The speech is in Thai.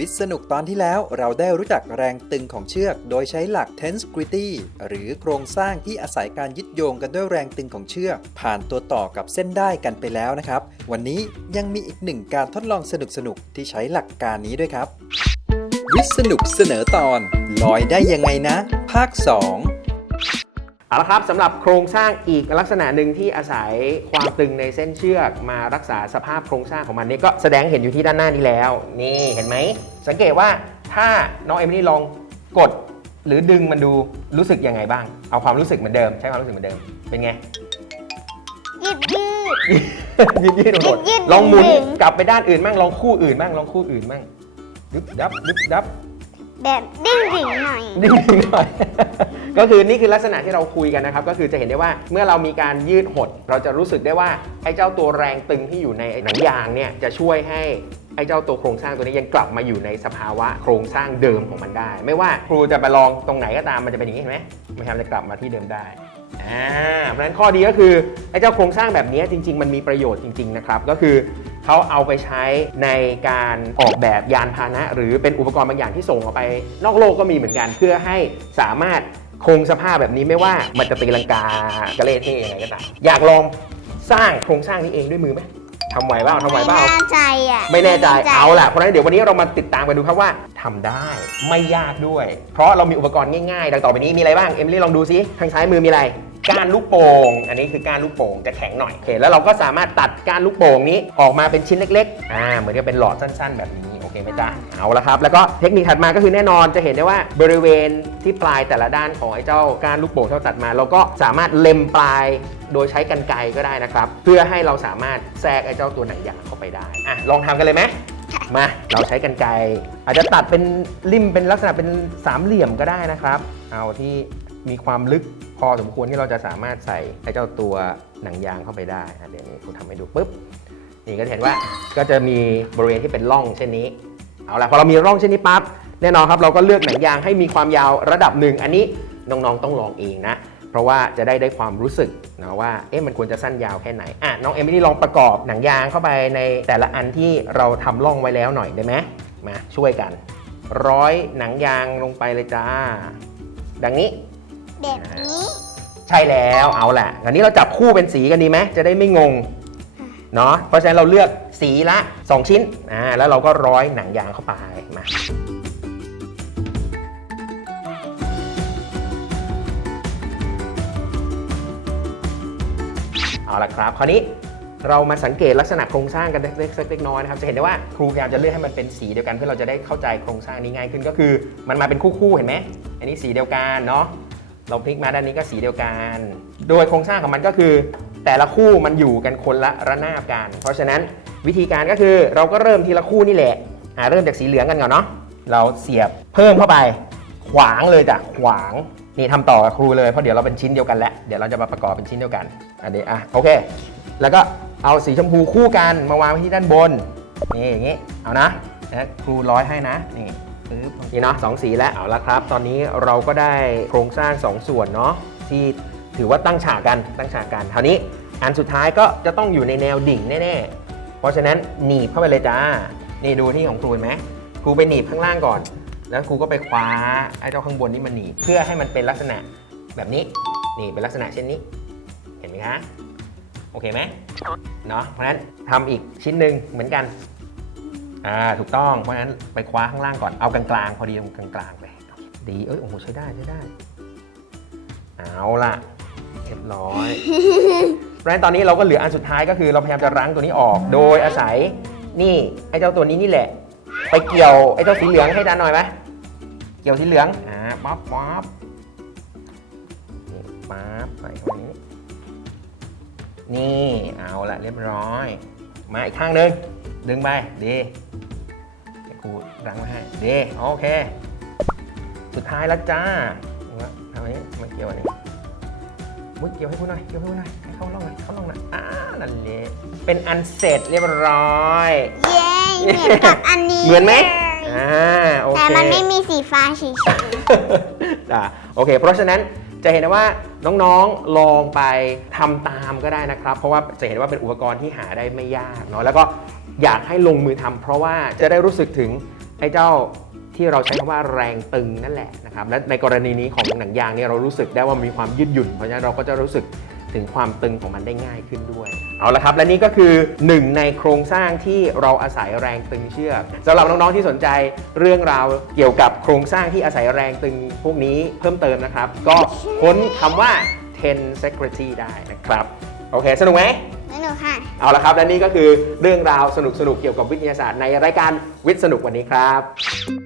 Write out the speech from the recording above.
วิทย์สนุกตอนที่แล้วเราได้รู้จักแรงตึงของเชือก โดยใช้หลัก tensegrity หรือโครงสร้างที่อาศัยการยึดโยงกันด้วยแรงตึงของเชือก ผ่านตัวต่อกับเส้นได้กันไปแล้วนะครับ วันนี้ยังมีอีกหนึ่งการทดลองสนุกๆที่ใช้หลักการนี้ด้วยครับ วิทย์สนุกเสนอตอน ลอยได้ยังไงนะ ภาค 2 เอาละครับสำหรับโครงสร้างอีกลักษณะหนึ่งที่อาศัยความตึงในเส้นเชือกมารักษาสภาพโครงสร้างของมันนี่ก็แสดงเห็นอยู่ที่ด้านหน้านี้แล้ว นี่เห็นไหม สังเกตว่าถ้าน้องเอมิลี่ลองกดหรือดึงมันดูรู้สึกยังไงบ้าง เอาความรู้สึกเหมือนเดิม ใช้ความรู้สึกเหมือนเดิมเป็นไง ยืดยืด ยืดยืดหมดยืดๆลองหมุนดึง กลับไปด้านอื่นบ้างลองคู่อื่นบ้างลองคู่อื่นบ้างดึบดับดึบดับ แบบดิ้งดิ่งหน่อยนิดนึงหน่อย ก็คือนี่คือลักษณะที่เราคุยกันนะครับ ก็คือจะเห็นได้ว่าเมื่อเรามีการยืดหด เราจะรู้สึกได้ว่าไอ้เจ้าตัวแรงตึงที่อยู่ในหนังยางเนี่ยจะช่วยให้ไอ้เจ้าตัวโครงสร้างตัวนี้ยังกลับมาอยู่ในสภาวะโครงสร้างเดิมของมันได้ ไม่ว่าครูจะไปลองตรงไหนก็ตามมันจะเป็นอย่างนี้เห็นไหมมันทำจะกลับมาที่เดิมได้อ่าเพราะฉะนั้นข้อดีก็คือไอ้เจ้าโครงสร้างแบบนี้จริง ๆ มันมีประโยชน์จริงๆนะครับก็คือ เขาเอาไปใช้ในการออกแบบยานพาหนะ หรือเป็นอุปกรณ์บางอย่างที่ส่งออกไป นอกโลกก็มีเหมือนกัน เพื่อให้สามารถคงสภาพแบบนี้ไม่ว่ามันจะตีลังกากระเลเท่ยังไงก็ตามอยากลองสร้างโครงสร้างนี้เองด้วยมือไหมทำไหวเปล่าทำไหวไม่เปล่าแน่ใจอะไม่แน่ใจเอาล่ะเพราะฉะนั้นเดี๋ยววันนี้เรามาติดตามกันดูครับว่าทำได้ไม่ยากด้วย เพราะเรามีอุปกรณ์ง่ายๆ ดังต่อไปนี้มีอะไรบ้าง เอมิลี่ลองดูซิทางซ้ายมือมีอะไร ก้านลูกโป่ง อันนี้คือก้านลูกโป่งจะแข็งหน่อยโอเคแล้วเราก็สามารถตัดก้านลูกโป่งนี้ออกมาเป็นชิ้นเล็กๆ อ่า เหมือนกับเป็นหลอดสั้น ๆ แบบนี้ โอเคไหมจ๊ะ เอาละครับ แล้วก็เทคนิคถัดมาก็คือแน่นอนจะเห็นได้ว่าบริเวณที่ปลายแต่ละด้านของไอ้เจ้าก้านลูกโป่งที่เราตัดมา เราก็สามารถเล็มปลายโดยใช้กรรไกรก็ได้นะครับ เพื่อให้เราสามารถแทรกไอ้เจ้าตัวหนังยางเข้าไปได้ อะ ลองทำกันเลยไหมมา เราใช้กันไกรอาจจะตัดเป็นริมเป็นลักษณะเป็นสามเหลี่ยมก็ได้นะครับ เอาที่มีความลึก พอสมควรที่เราจะสามารถใส่ไอ้เจ้าตัวหนังยางเข้าไปได้อะเดี๋ยวนี้คุณทำให้ดูปุ๊บนี่ก็จะเห็นว่าก็จะมีบริเวณที่เป็นร่องเช่นนี้เอาละพอเรามีร่องเช่นนี้ปั๊บแน่นอนครับเราก็เลือกหนังยางให้มีความยาวระดับหนึ่งอันนี้น้องๆต้องลองเองนะ เพราะว่าจะได้ได้ความรู้สึกนะว่าเอ๊ะมันควรจะสั้นยาวแค่ไหนอะน้องเอมิลี่ลองประกอบหนังยางเข้าไปในแต่ละอันที่เราทำร่องไว้แล้วหน่อยได้ไหมมาช่วยกัน ร้อยหนังยางลงไปเลยจ้า ดังนี้ แบบนี้ใช่แล้วเอาแหละอันนี้เราจับคู่เป็นสีกันดีไหมจะได้ไม่งงเนาะเพราะฉะนั้นเราเลือกสีละ 2 ชิ้นอ่าแล้วเราก็ร้อยหนังยางเข้าไปมาเอาละครับคราวนี้เรามาสังเกตลักษณะโครงสร้างกันเล็กๆเล็กๆน้อยๆนะครับ จะเห็นได้ว่าครูพยายามจะเลือกให้มันเป็นสีเดียวกันเพื่อเราจะได้เข้าใจโครงสร้างนี้ง่ายขึ้นก็คือ มันมาเป็นคู่ๆเห็นไหมอันนี้สีเดียวกันเนาะ เราพลิกมาด้านนี้ก็สีเดียวกัน โดยโครงสร้างของมันก็คือ แต่ละคู่มันอยู่กันคนละระนาบกัน เพราะฉะนั้นวิธีการก็คือเราก็เริ่มทีละคู่นี่แหละอ่าเริ่มจากสีเหลืองกันก่อนเนาะเราเสียบเพิ่มเข้าไป ขวางเลยจ้ะขวางนี่ทำต่อกับครูเลยเพราะเดี๋ยวเราเป็นชิ้นเดียวกันแล้วเดี๋ยวเราจะมาประกอบเป็นชิ้นเดียวกันอันนี้อะโอเค แล้วก็เอาสีชมพูคู่กันมาวางไว้ที่ด้านบนนี่อย่างนี้เอานะครูร้อยให้นะนี่ นี่เนาะสองสีแล้วเอาละครับ ตอนนี้เราก็ได้โครงสร้าง 2 ส่วนเนาะที่ถือว่าตั้งฉากกันตั้งฉากกันคราวนี้อันสุดท้ายก็จะต้องอยู่ในแนวดิ่งแน่ๆ เพราะฉะนั้นหนีบเข้าไปเลยจ้า นี่ดูที่ของครูไหมครูไปหนีบข้างล่างก่อน แล้วครูก็ไปคว้าไอ้เจ้าข้างบนนี่มาหนีบเพื่อให้มันเป็นลักษณะแบบนี้ นี่เป็นลักษณะเช่นนี้ เห็นไหมคะ โอเคไหมเนาะ เพราะฉะนั้นทำอีกชิ้นหนึ่งเหมือนกัน อ่าถูกต้องเพราะฉะนั้นไปคว้าข้างล่างก่อนเอากลางๆ พอดีตรงกลางๆไปดีเอ้ยโอ้โหใช้ได้ใช้ได้ เอาล่ะเรียบร้อยเพราะฉะนั้นตอนนี้เราก็เหลืออันสุดท้ายก็คือเราพยายามจะรั้งตัวนี้ออก โดยอาศัยนี่ไอ้เจ้าตัวนี้นี่แหละ ไปเกี่ยวไอ้เจ้าสีเหลืองให้ดันหน่อยไหมเกี่ยวสีเหลืองอ่าป๊อปป๊อปนี่ป๊าบใส่เข้าไปนี้นี่เอาละเรียบร้อย มาอีกข้างหนึ่งดึงไปดีให้กูรั้งไว้ให้ดีโอเค สุดท้ายแล้วจ้าว่าทำอันนี้มาเกี่ยวอันนี้มุดเกี่ยวให้กูหน่อยเกี่ยวให้กูหน่อยให้เข้าร่องหน่อยเข้าร่องหน่อยอ่านั่นเลยเป็นอันเสร็จเรียบร้อย เย้เหมือนกับอันนี้เหมือนไหมลยอ่าโอเคแต่มันไม่มีสีฟ้าเฉยอ่าโอเค เพราะฉะนั้น จะเห็นได้ว่าน้องๆลองไปทำตามก็ได้นะครับ เพราะว่าจะเห็นว่าเป็นอุปกรณ์ที่หาได้ไม่ยากเนาะแล้วก็อยากให้ลงมือทำเพราะว่าจะได้รู้สึกถึงไอ้เจ้าที่เราใช้คำว่าแรงตึงนั่นแหละนะครับและในกรณีนี้ของหนังยางเนี่ยเรารู้สึกได้ว่ามีความยืดหยุ่น เพราะฉะนั้นเราก็จะรู้สึก ถึงความตึงของมันได้ง่ายขึ้นด้วย เอาละครับ และนี่ก็คือหนึ่งในโครงสร้างที่เราอาศัยแรงตึงเชือกสำหรับน้องๆที่สนใจเรื่องราวเกี่ยวกับโครงสร้างที่อาศัยแรงตึงพวกนี้เพิ่มเติมนะครับ ก็ค้นคำว่า ten security ได้นะครับ โอเค สนุกไหมสนุกค่ะ เอาละครับ และนี่ก็คือเรื่องราวสนุกๆ เกี่ยวกับวิทยาศาสตร์ในรายการวิทย์สนุกวันนี้ครับ